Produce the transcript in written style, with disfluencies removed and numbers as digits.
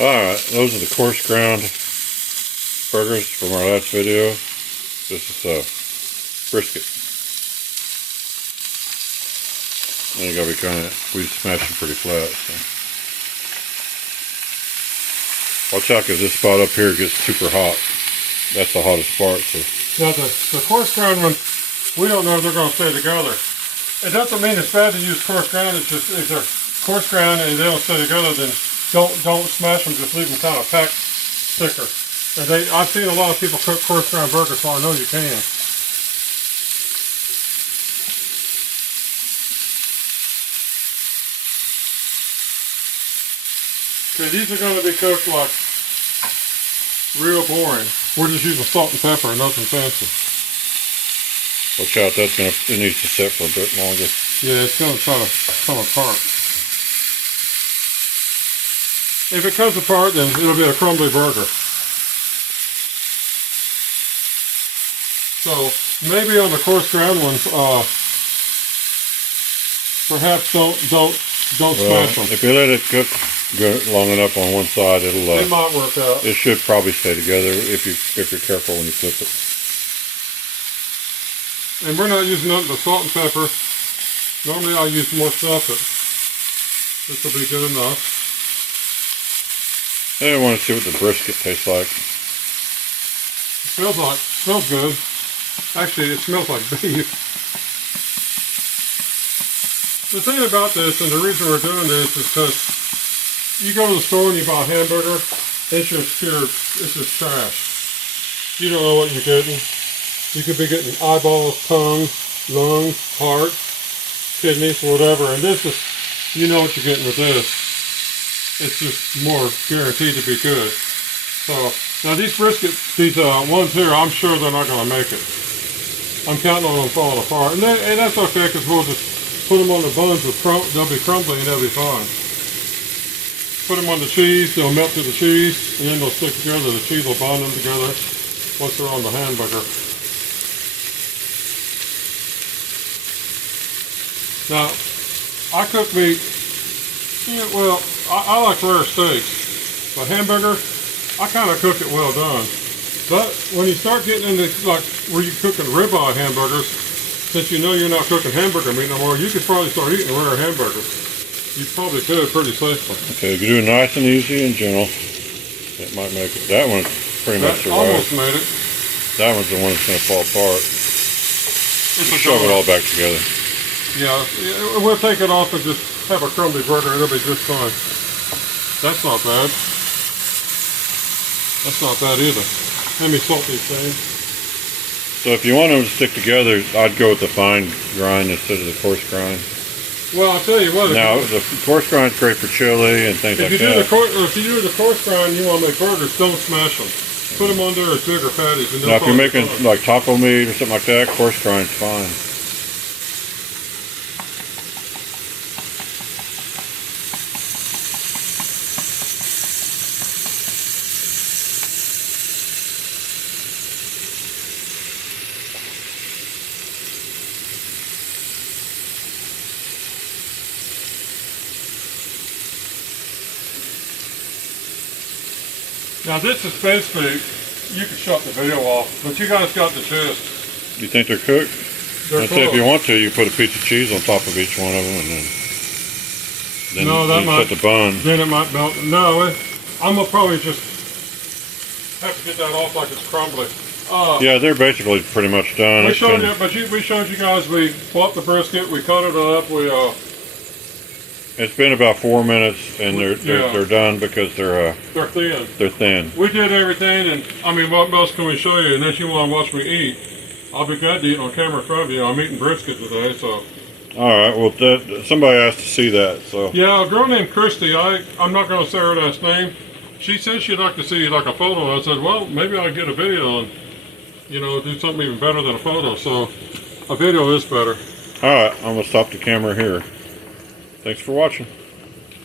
Alright, those are the coarse ground burgers from our last video. This is brisket. And you gotta be we smash them pretty flat. So. Watch out, because this spot up here gets super hot. That's the hottest part. So. Now the coarse ground one, we don't know if they're going to stay together. It doesn't mean it's bad to use coarse ground. It's just if they're coarse ground and they don't stay together, then don't smash them. Just leave them kind of packed thicker. And I've seen a lot of people cook coarse ground burgers, so I know you can. Okay, these are going to be cooked like real boring. We're just using salt and pepper and nothing fancy. Watch out, it needs to sit for a bit longer. Yeah, it's going to try to come apart. If it comes apart, then it'll be a crumbly burger. So maybe on the coarse ground ones, perhaps don't smash them. If you let it cook long enough on one side, it might work out. It should probably stay together if you're careful when you flip it. And we're not using nothing but salt and pepper. Normally I'll use more stuff, but this will be good enough. I want to see what the brisket tastes like. It smells good. Actually, it smells like beef. The thing about this, and the reason we're doing this, is because you go to the store and you buy a hamburger, it's just trash. You don't know what you're getting. You could be getting eyeballs, tongue, lungs, heart, kidneys, whatever. And this is, you know what you're getting with this. It's just more guaranteed to be good. So, now these brisket, these ones here, I'm sure they're not going to make it. I'm counting on them falling apart. And that's okay, because we'll just put them on the buns, they'll be crumbly and they'll be fine. Put them on the cheese, they'll melt to the cheese, and then they'll stick together. The cheese will bind them together once they're on the hamburger. Now, I cook meat, well, I like rare steaks. But hamburger, I kind of cook it well done. But when you start getting into, like, where you're cooking ribeye hamburgers, since you know you're not cooking hamburger meat no more, you could probably start eating rare hamburgers. You probably could pretty safely. Okay, if you do it nice and easy and gentle, it might make it. That one's pretty much the almost made it. That one's the one that's going to fall apart. Shove it all back together. Yeah, we'll take it off and just have a crumbly burger. It'll be just fine. That's not bad. That's not bad either. Let me salt these things. So if you want them to stick together, I'd go with the fine grind instead of the coarse grind. Well, I'll tell you what. Now, the coarse grind's great for chili and things like that. If you do the coarse grind and you want to make burgers, don't smash them. Put them on there as bigger patties. And now, if you're making like taco meat or something like that, coarse grind's fine. Now this is basically, you can shut the video off, but you guys got the gist. You think they're cooked? They're cooked. If you want to, you put a piece of cheese on top of each one of them, and then you set the bun. Then it might melt. No, I'm gonna probably just have to get that off like it's crumbly. Yeah, they're basically pretty much done. We showed you guys. We bought the brisket. We cut it up. It's been about 4 minutes, and they're done because they're thin. They're thin. We did everything, and I mean, what else can we show you? Unless you want to watch me eat, I'll be glad to eat on camera in front of you. I'm eating brisket today, so. All right. Well, somebody asked to see that, so. Yeah, a girl named Christy. I'm not going to say her last name. She said she'd like to see like a photo. I said, well, maybe I'll get a video and do something even better than a photo. So, a video is better. All right. I'm gonna stop the camera here. Thanks for watching.